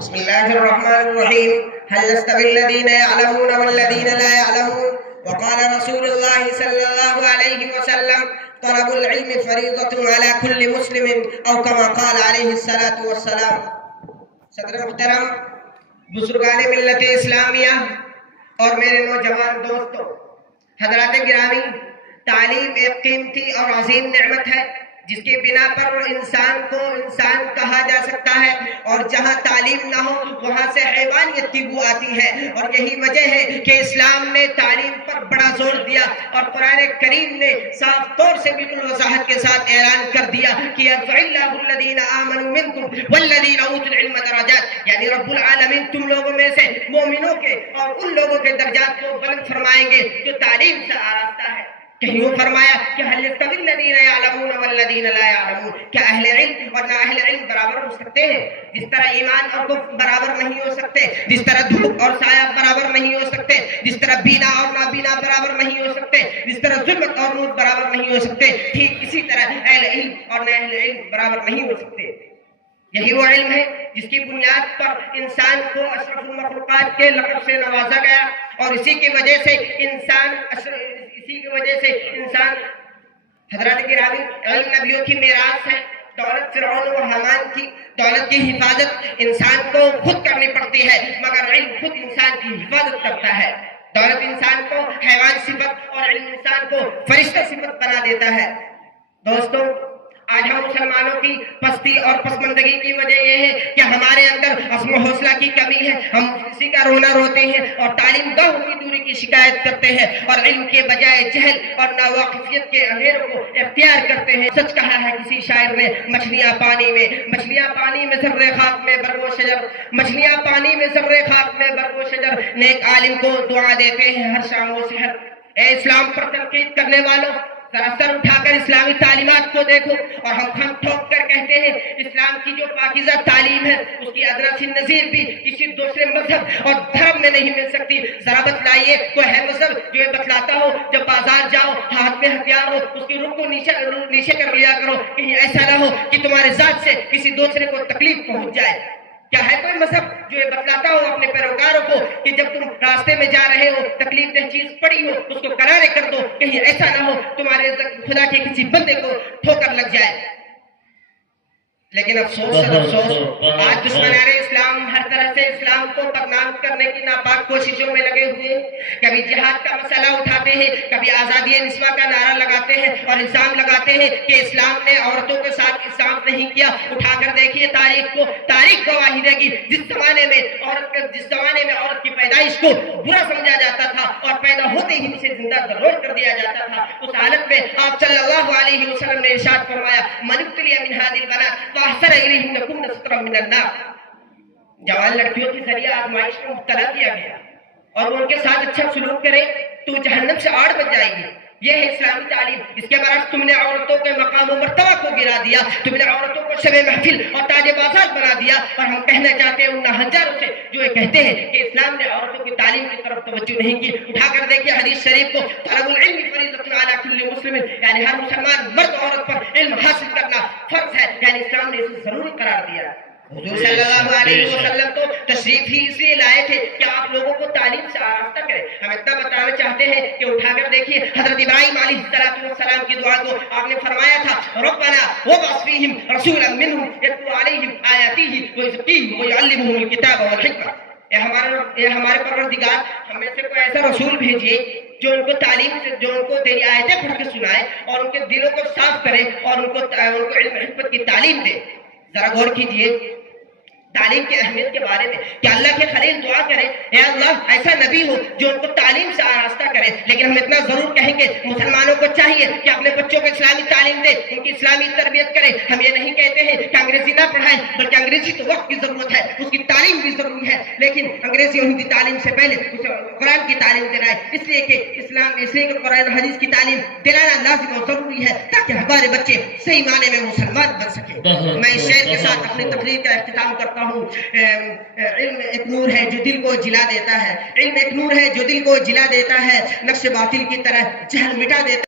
بسم الله الرحمن الرحيم. هل يستوي الذين يعلمون والذين لا يعلمون؟ وقال رسول الله صلى الله عليه وسلم: طلب العلم فریضة على كل مسلم، او كما قال علیہ الصلاة والسلام. صدر محترم، بزرگان ملت اسلامیہ اور میرے نوجوان دوستوں، حضرات گرامی، تعلیم ایک قیمتی اور عظیم نعمت ہے جس کی بنا پر انسان کو انسان کہا جا سکتا ہے، اور جہاں تعلیم نہ ہو وہاں سے حیوانیت کی بو آتی ہے. اور یہی وجہ ہے کہ اسلام نے تعلیم پر بڑا زور دیا، اور قرآن کریم نے صاف طور سے بالکل وضاحت کے ساتھ اعلان کر دیا کہ یرفع اللہ الذین آمنوا منکم والذین اوتوا العلم درجات، یعنی رب العالمین تم لوگوں میں سے مومنوں کے اور ان لوگوں کے درجات کو بلند فرمائیں گے جو تعلیم سے آراستہ ہے. کہیں وہ فرمایا کہ هل يستوي الذين يعلمون والذين لا يعلمون، کیا اہل علم اور نا اہل علم برابر ہو سکتے ہیں؟ جس طرح ایمان اور کفر برابر نہیں ہو سکتے، جس طرح دھوپ اور سایہ برابر نہیں ہو سکتے، جس طرح بینا اور نابینا برابر نہیں ہو سکتے، جس طرح ظلمت اور نور برابر نہیں ہو سکتے، ٹھیک اسی طرح اہل علم اور نا اہل علم برابر نہیں ہو سکتے. یہی وہ علم ہے جس کی بنیاد پر انسان کو اشرف المخلوقات کے لقب سے نوازا گیا، اور اسی کی وجہ سے انسان حضرات گرامی، علم نبیوں کی میراث ہے. دولت فرعون و حامان کی دولت کی حفاظت انسان کو خود کرنی پڑتی ہے، مگر علم خود انسان کی حفاظت کرتا ہے. دولت انسان کو حیوان صفت اور علم انسان کو فرشتہ صفت بنا دیتا ہے. دوستوں، آج ہم مسلمانوں کی پستی اور پسماندگی کی وجہ یہ ہے کہ ہمارے اندر عزم و حوصلہ کی کمی ہے. ہم کسی کا رونا روتے ہیں اور تعلیم گاہوں کی دوری کی شکایت کرتے ہیں، اور علم کے بجائے جہل اور ناواقفیت کے اندھیروں کو اختیار کرتے ہیں. سچ کہا ہے کسی شاعر نے: مچھلیاں پانی میں ذرے خاک میں برگ و شجر، مچھلیاں پانی میں ذرے خاک میں برگ و شجر، نیک عالم کو دعا دیتے ہیں ہر شام و سحر. اے اسلام پر تنقید کرنے والوں، ذرا سر اٹھا کر اسلامی تعلیمات کو دیکھو، اور ہم ٹھوک کر کہتے ہیں اسلام کی جو پاکیزہ تعلیم ہے اس کی ادنا سی نظیر بھی کسی دوسرے مذہب اور دھرم میں نہیں مل سکتی. ذرا بتلائیے کوئی ہے مذہب جو یہ بتلاتا ہو جب بازار جاؤ ہاتھ میں ہتھیار ہو اس کی رخ کو نیچے کر لیا کرو، کہیں ایسا نہ ہو کہ تمہارے ذات سے کسی دوسرے کو تکلیف پہنچ جائے. کیا ہے کوئی مذہب جو یہ بتلاتا ہو اپنے پیروکاروں کو کہ جب تم راستے میں جا رہے ہو تکلیف دہ چیز پڑی ہو اس کو کنارے کر دو، کہیں ایسا نہ ہو تمہارے خدا کے کسی بندے کو ٹھوکر لگ جائے؟ لیکن افسوس آج دشمنان اسلام ہر طرح سے اسلام کو بدنام کرنے کی ناپاک کوششوں میں لگے ہوئے ہیں. کبھی جہاد کا مسئلہ اٹھاتے ہیں، کبھی آزادی نسواں کا نعرہ لگاتے ہیں اور الزام لگاتے ہیں کہ اسلام نے عورتوں کے ساتھ انصاف نہیں کیا. اٹھا کر دیکھیے تاریخ کو، تاریخ گواہی دے گی جس زمانے میں عورت کی پیدائش کو برا سمجھا جاتا تھا اور پیدا ہوتے ہی اسے زندہ ضرور کر دیا جاتا تھا، اس حالت میں آپ صلی اللہ علیہ وسلم نے ارشاد فرمایا: من ابتلی من هذه البنات فاحسن الیہن کن سترا من النار. جوان لڑکیوں کے ذریعے آزمائش میں مبتلا کیا گیا، اور ان کے ساتھ اچھا سلوک کرے تو جہنم سے آڑ بچ جائے گی. یہ ہے اسلامی تعلیم. اس کے برعکس تم نے عورتوں کے مقام و مرتبہ کو گرا دیا، تم نے عورتوں کو شب محفل اور تاج بازار بنا دیا. اور ہم کہنا چاہتے ہیں ان ہزاروں سے جو یہ کہتے ہیں کہ اسلام نے عورتوں کی تعلیم کی طرف توجہ نہیں کی. اٹھا کر دیکھیے حدیث شریف کو: طلب العلم فریضۃ علی کل مسلم، یعنی ہر مسلمان مرد عورت پر علم حاصل کرنا فرض ہے، یعنی اسلام نے اسے ضروری قرار دیا. حضور صلی اللہ علیہ وسلم تو تشریف ہی اس لیے لائے تھے کہ آپ لوگوں کو تعلیم سے آراستہ کریں. ہم اتنا بتانا چاہتے ہیں کہ اٹھا کر دیکھیے حضرت ابراہیم علیہ السلام کی دعا کو آپ نے فرمایا تھا: ربنا وابعث فیہم رسولا منہم یتلو علیہم آیاتہ ویزکیہم ویعلمہم الکتاب والحکمہ. اے ہمارے پروردگار، ہم میں سے کوئی ایسا رسول بھیجیے جو ان کو تعلیم سے، جو ان کو تیری آیتیں پڑھ کے سنائے اور ان کے دلوں کو صاف کرے اور ان کو علم حکمت کی تعلیم دے. ذرا غور کیجیے تعلیم کی اہمیت کے بارے میں کہ اللہ کے خلیل دعا کرے: اے اللہ ایسا نبی ہو جو ان کو تعلیم سے آراستہ کرے. لیکن ہم اتنا ضرور کہیں گے مسلمانوں کو چاہیے کہ اپنے بچوں کو اسلامی تعلیم دے، ان کی اسلامی تربیت کرے. ہم یہ نہیں کہتے ہیں کہ انگریزی نہ پڑھائیں، بلکہ انگریزی تو وقت کی ضرورت ہے، اس کی تعلیم بھی ضروری ہے، لیکن انگریزی اور ہندی تعلیم سے پہلے اسے قرآن کی تعلیم دلائے، اس لیے کہ قرآن حدیث کی تعلیم دلانا لازم اور ضروری ہے تاکہ ہمارے بچے صحیح معنی میں مسلمان بن سکیں. میں اس شعر کے ساتھ اپنی تقریر کا اختتام کرتا ہوں. علم ایک نور ہے جو دل کو جلا دیتا ہے، علم ایک نور ہے جو دل کو جلا دیتا ہے، نقش باطل کی طرح جہل مٹا دیتا ہے.